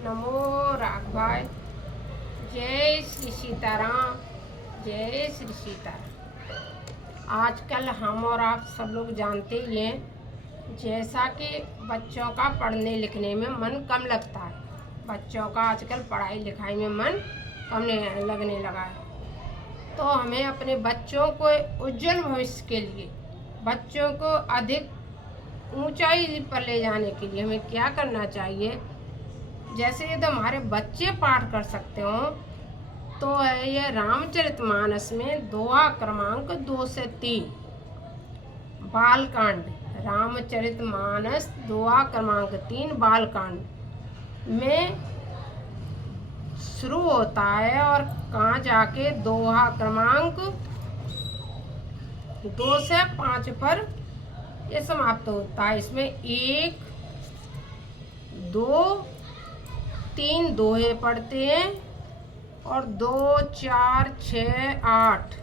नमो राघवाय। जय श्री सीताराम। जय श्री सीताराम। आजकल हम और आप सब लोग जानते ही हैं, जैसा कि बच्चों का पढ़ने लिखने में मन कम लगता है। बच्चों का आजकल पढ़ाई लिखाई में मन कम लगने लगा है। तो हमें अपने बच्चों को उज्जवल भविष्य के लिए, बच्चों को अधिक ऊंचाई पर ले जाने के लिए हमें क्या करना चाहिए। जैसे यदि हमारे बच्चे पाठ कर सकते हो तो है यह रामचरितमानस में दोहा क्रमांक 2 से 3 बालकांड। रामचरितमानस दोहा क्रमांक 3 बालकांड में शुरू होता है और कहाँ जाके दोहा क्रमांक 2 से 5 पर यह समाप्त होता है। इसमें 1, 2, 3 दोहे पढ़ते हैं और 2, 4, 6, 8,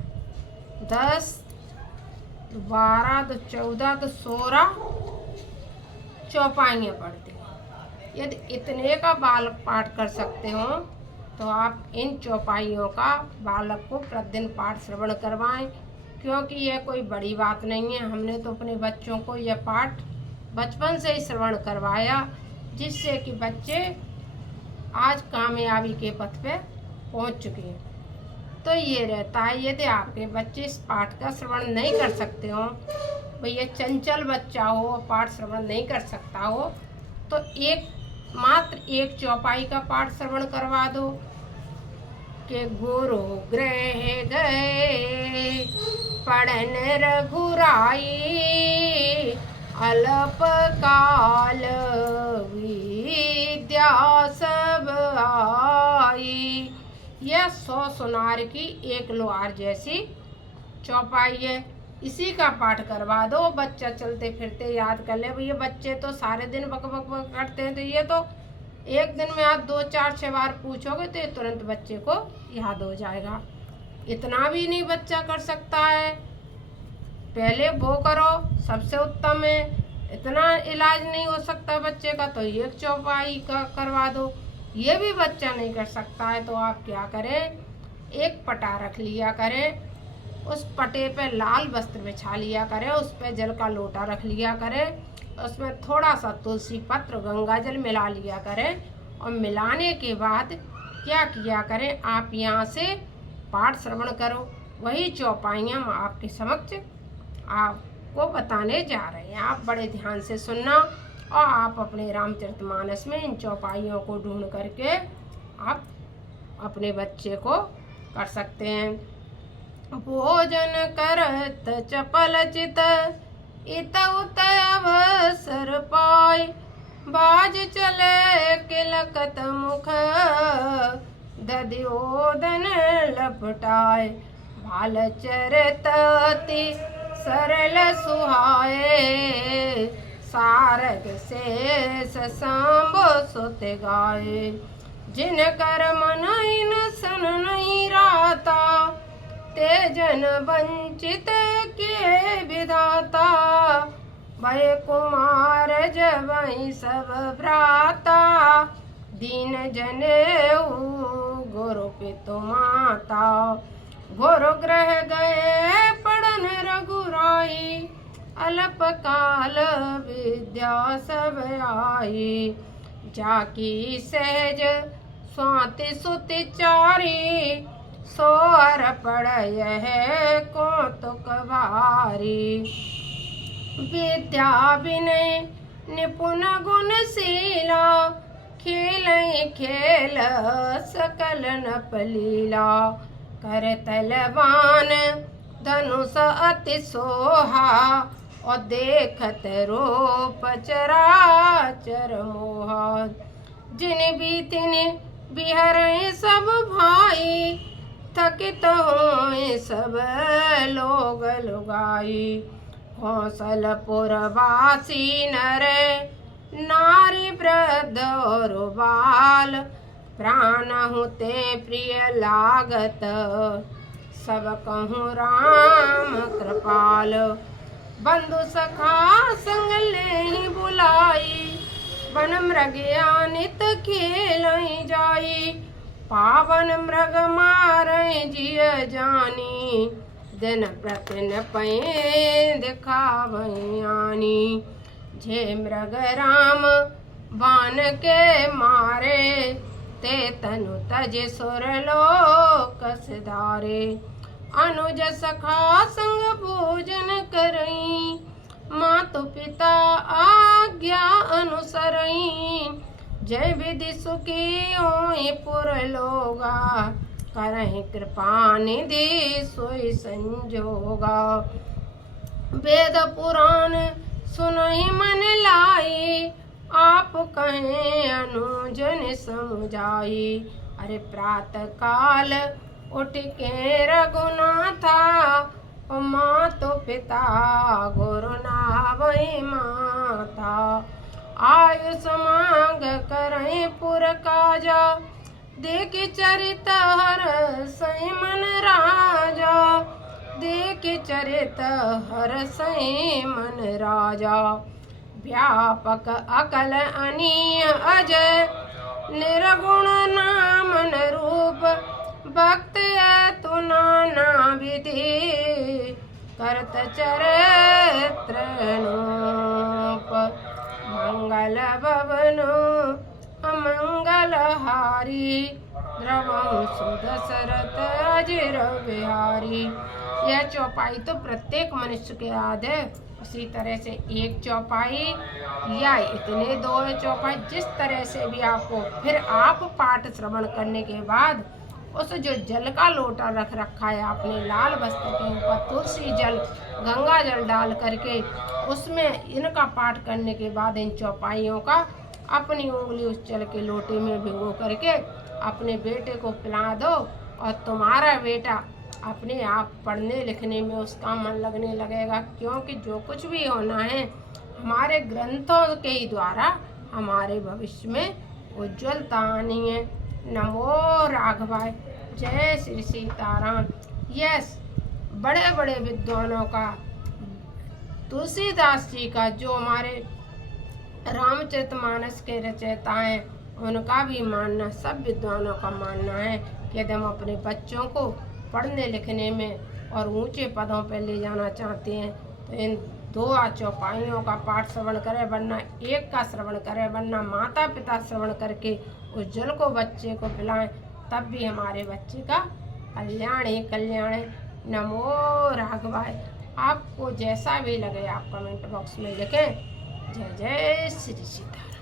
10, 12, 14, 16 चौपाइयाँ पढ़ते हैं। यदि इतने का बालक पाठ कर सकते हो तो आप इन चौपाइयों का बालक को प्रतिदिन पाठ श्रवण करवाएं, क्योंकि यह कोई बड़ी बात नहीं है। हमने तो अपने बच्चों को यह पाठ बचपन से ही श्रवण करवाया, जिससे कि बच्चे आज कामयाबी के पथ पे पहुंच चुके हैं। तो ये रहता है, यदि आपके बच्चे इस पाठ का श्रवण नहीं कर सकते हो, भैया चंचल बच्चा हो और पाठ श्रवण नहीं कर सकता हो, तो मात्र एक चौपाई का पाठ श्रवण करवा दो कि गुरु गृह गए पढ़न रघुराई, अल्प काल विद्या सब आई। यह 100 सुनार की एक लोहार जैसी चौपाई है। इसी का पाठ करवा दो। बच्चा चलते फिरते याद कर ले। भैया बच्चे तो सारे दिन बक बक बक करते हैं, तो ये तो एक दिन में आप 2, 4, 6 बार पूछोगे तो ये तुरंत बच्चे को याद हो जाएगा। इतना भी नहीं बच्चा कर सकता है, पहले वो करो, सबसे उत्तम है। इतना इलाज नहीं हो सकता बच्चे का तो एक चौपाई का करवा दो। ये भी बच्चा नहीं कर सकता है तो आप क्या करें, एक पटा रख लिया करें, उस पटे पे लाल वस्त्र बिछा लिया करें, उस पे जल का लोटा रख लिया करें, उसमें थोड़ा सा तुलसी पत्र गंगा जल मिला लिया करें और मिलाने के बाद क्या किया करें, आप यहाँ से पाठ श्रवण करो। वही चौपाइयाँ हम आपके समक्ष आपको बताने जा रहे हैं। आप बड़े ध्यान से सुनना और आप अपने रामचरितमानस में इन चौपाइयों को ढूंढ करके आप अपने बच्चे को कर सकते हैं। भोजन करत चपल चित इत उत अवसर पाय, बाज चले किलकत मुख दध्योदन लपटाए, भाल चरित अति सरल सुहाए, सारग शेष सांबो सुत गाए, जिन कर मन इन सन नहीं राता, ते जन वंचित किए विधाता, भय कुमार जबहि सब भ्राता, दीन जनेऊ गुरु पितु माता, गुरु ग्रह गए पढ़न रघुराई, अल्प काल विद्या सब आई, जाकी सहज स्वाति सुति चारी, सोहर पढ़य है कौतुक भारी, विद्या विनय निपुण गुणशीला, खेलय खेल सकल नपलीला, कर तलवान धनुष अति सोहा, और देखत रूप चराचर मोहा, जिन बीतिन बिहर सब भाई, थकित होए सब लोग लुगाई, कौशलपुर वासी नर नारी वृद्ध और बाल, प्राण होते प्रिय लागत, सब कहूँ राम कृपाल, बंधु सखा संग ले बुलाई, वन मृगयानित खेलई जाई, पावन मृग मारई जिय जानी, दिन प्रतिन पै दिखावई आनी। जे मृग राम बान के मारे, ते तनु तज सुरलोक सिधारे। अनुज सखा संग भोजन करई, मातु पिता आज्ञा अनुसरई। जय विधि सुखी होई पुर लोगा, करहि कृपा निधि सोई संजोगा। वेद पुराण सुनहि मन लाई, आप कहें अनुजन समझाई। अरे प्रातः काल उठ के रघुनाथा, मातु पिता गुरु नावई माता। आयुष मांग करई पुर काजा, देख चरित हर सई मन राजा। देख चरित हर सई मन राजा। व्यापक अकल अनीय अजय, निर्गुण नाम रूप। भक्त तु नाना विधि, करत चरित्र नूप। मंगल भवनु अमंगल हारी, द्रवं सुदशरथ अजिर बिहारी। यह चौपाई तो प्रत्येक मनुष्य के याद है। उसी तरह से एक चौपाई या इतने दो चौपाई, जिस तरह से भी आपको, फिर आप पाठ श्रवण करने के बाद उस जो जल का लोटा रख रखा है आपने लाल वस्त्र के ऊपर, तुलसी जल गंगा जल डाल करके उसमें इनका पाठ करने के बाद इन चौपाइयों का अपनी उंगली उस जल के लोटे में भिगो करके अपने बेटे को पिला दो, और तुम्हारा बेटा अपने आप पढ़ने लिखने में उसका मन लगने लगेगा। क्योंकि जो कुछ भी होना है हमारे ग्रंथों के ही द्वारा हमारे भविष्य में उज्ज्वलता आनी है। नमो राघवाय। जय श्री सीताराम। यस, बड़े बड़े विद्वानों का, तुलसीदास जी का जो हमारे रामचरितमानस के रचयिता हैं, उनका भी मानना, सब विद्वानों का मानना है कि यदि हम अपने बच्चों को पढ़ने लिखने में और ऊंचे पदों पर ले जाना चाहते हैं तो इन दो चौपाइयों का पाठ श्रवण करें, वरना एक का श्रवण करें, वरना माता पिता श्रवण करके उस जल को बच्चे को पिलाएं, तब भी हमारे बच्चे का कल्याण ही कल्याण है। नमो राघवाय। आपको जैसा भी लगे आप कमेंट बॉक्स में लिखें। जय जय श्री सीताराम।